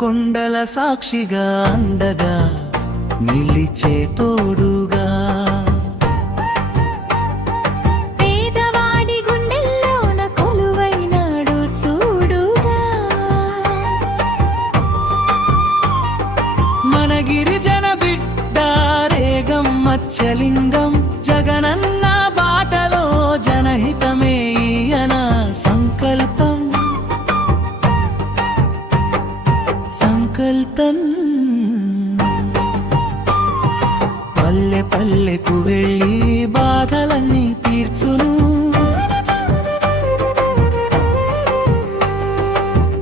కొండల సాక్షిగా అండగా నిలిచే తోడుగా పేదవాడి గుండెల్లోన కొలువైనాడు చూడుగా మన గిరిజన బిడ్డ రేగం మత్స్యలింగం జగనన్న బాటలో జనహితమే ఈయన సంకల్పం పల్లె పల్లెకు వెళ్ళి బాధలన్నీ తీర్చును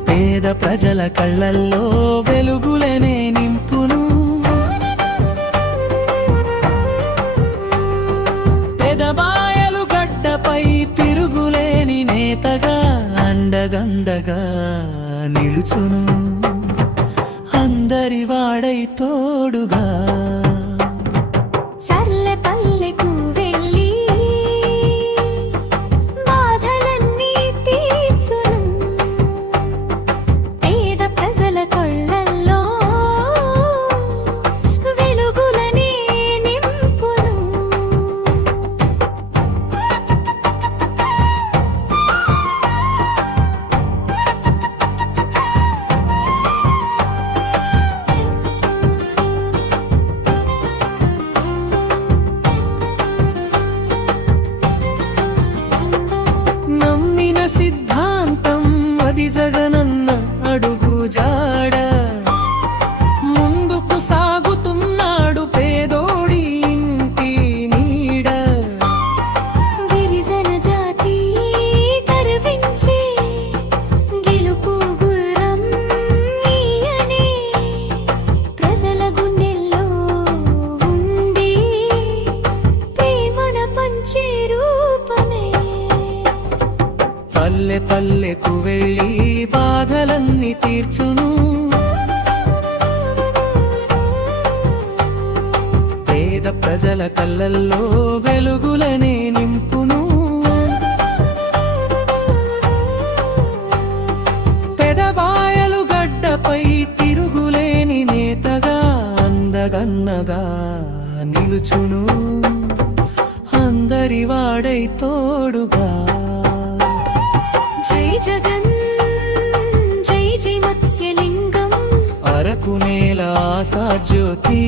పేద ప్రజల కళ్ళల్లో వెలుగులనే నింపును పెదబాయలు గడ్డపై తిరుగులేని నేతగా అండగండగా నిలుచును అందరి వాడై తోడుగా చర్లె పల్లెకు వెళ్ళి బాధలన్నీ తీర్చును పేద ప్రజల కళ్ళల్లో వెలుగులనే నింపును సిద్ధాంతం అది జగనన్న అడుగు జాడ ముందుకు సాగుతున్నాడు పేదోడి ఇంటి నీడ గిరిజన జాతి కరువించే గెలుపు గుర్రం ఈయనే ప్రజల గుండెల్లో ఉండి ప్రేమన పంచే రూపమే పల్లె పల్లెకు వెళ్ళి బాధలన్నీ తీర్చును పేద ప్రజల కళ్ళల్లో వెలుగులనే నింపును పెదబాయలు గడ్డపై తిరుగులేని నేతగా అందగన్నగా నిలుచును అందరి వాడై తోడుగా జై జగన్ జై జై మత్స్యలింగం అరకు నేల ఆశా జ్యోతి